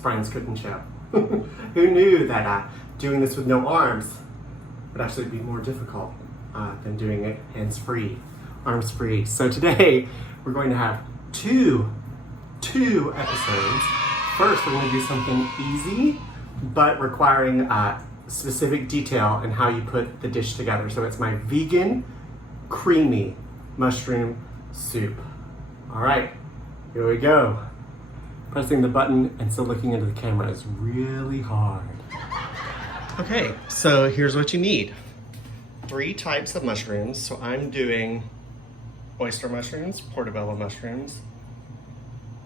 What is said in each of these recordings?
Brian's cooking show. Who knew that doing this with no arms would actually be more difficult than doing it hands-free, arms-free. So today, we're going to have two episodes. First, we're going to do something easy, but requiring specific detail in how you put the dish together. So it's my vegan, creamy mushroom soup. All right, here we go. Pressing the button and still looking into the camera is really hard. Okay, so here's what you need. 3 types of mushrooms. So I'm doing oyster mushrooms, portobello mushrooms,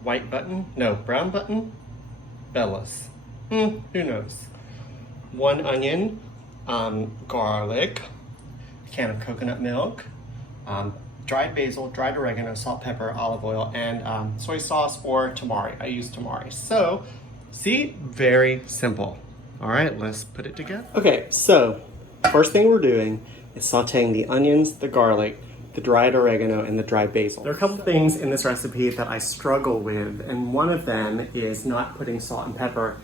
brown button, bellas. Who knows? 1 onion, garlic, a can of coconut milk, dried basil, dried oregano, salt, pepper, olive oil, and soy sauce or tamari. I use tamari. So, see, very simple. All right, let's put it together. Okay, so first thing we're doing is sauteing the onions, the garlic, the dried oregano, and the dried basil. There are a couple things in this recipe that I struggle with, and one of them is not putting salt and pepper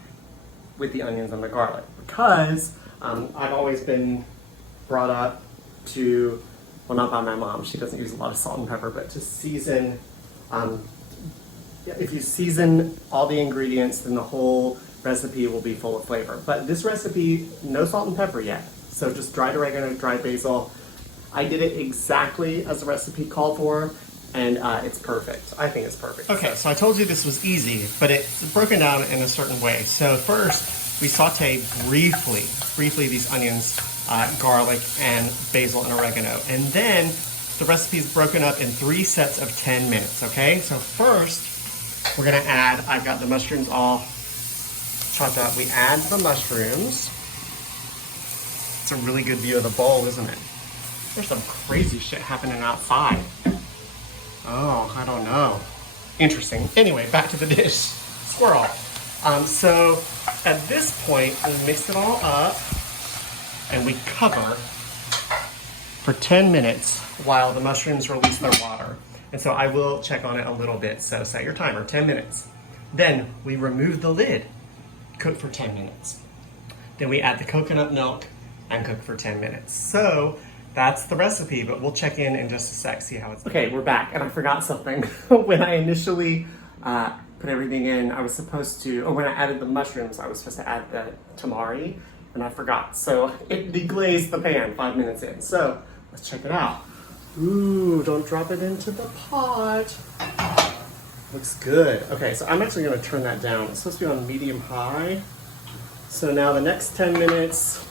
with the onions and the garlic, because I've always been brought up to, well, not by my mom, she doesn't use a lot of salt and pepper, but to season, if you season all the ingredients, then the whole recipe will be full of flavor. But this recipe, no salt and pepper yet. So just dried oregano, dried basil. I did it exactly as the recipe called for, and it's perfect. I think it's perfect. Okay, so I told you this was easy, but it's broken down in a certain way. So first, we saute briefly these onions, garlic, and basil and oregano. And then the recipe is broken up in 3 sets of 10 minutes, okay? So first, we're gonna add, I've got the mushrooms all chopped up. We add the mushrooms. It's a really good view of the bowl, isn't it? There's some crazy shit happening outside. Oh, I don't know. Interesting. Anyway, back to the dish. Squirrel. So at this point, we mix it all up and we cover for 10 minutes while the mushrooms release their water. And so I will check on it a little bit. So set your timer, 10 minutes. Then we remove the lid, cook for 10 minutes. Then we add the coconut milk and cook for 10 minutes. So that's the recipe, but we'll check in just a sec, see how it's. Okay, we're back, and I forgot something. When I initially put everything in, I was supposed to, or when I added the mushrooms, I was supposed to add the tamari, and I forgot. So it deglazed the pan 5 minutes in. So let's check it out. Ooh, don't drop it into the pot. Looks good. Okay, so I'm actually gonna turn that down. It's supposed to be on medium high. So now the next 10 minutes,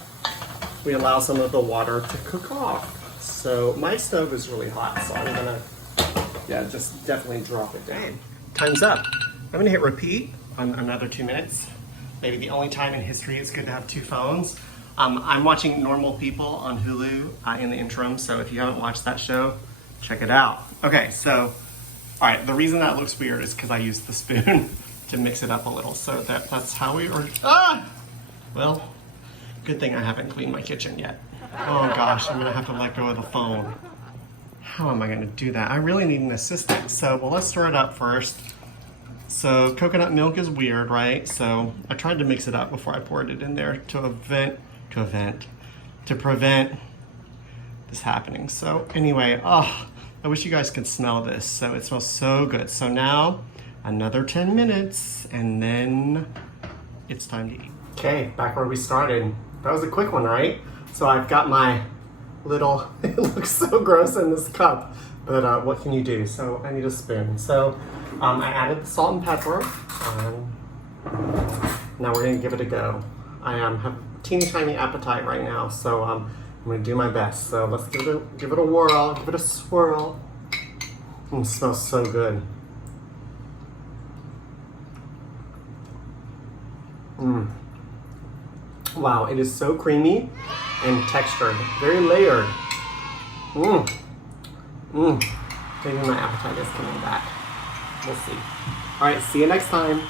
we allow some of the water to cook off. So my stove is really hot, so I'm gonna, just definitely drop it down. Time's up. I'm gonna hit repeat on another 2 minutes. Maybe the only time in history it's good to have 2 phones. I'm watching Normal People on Hulu in the interim, so if you haven't watched that show, check it out. Okay, so, all right, the reason that looks weird is because I used the spoon to mix it up a little, so that's how we are. Well, good thing I haven't cleaned my kitchen yet. Oh gosh, I'm gonna have to let go of the phone. How am I gonna do that? I really need an assistant. So, well, let's stir it up first. So coconut milk is weird, right? So I tried to mix it up before I poured it in there to prevent this happening. So anyway, I wish you guys could smell this. So it smells so good. So now another 10 minutes and then it's time to eat. Okay, back where we started. That was a quick one, right? So I've got my little, it looks so gross in this cup, but what can you do? So I need a spoon. So I added the salt and pepper. Now we're gonna give it a go. I have a teeny tiny appetite right now, so I'm gonna do my best. So let's give it a whirl, give it a swirl. It smells so good. Wow, it is so creamy and textured, very layered. Maybe my appetite is coming back. We'll see. All right, see you next time.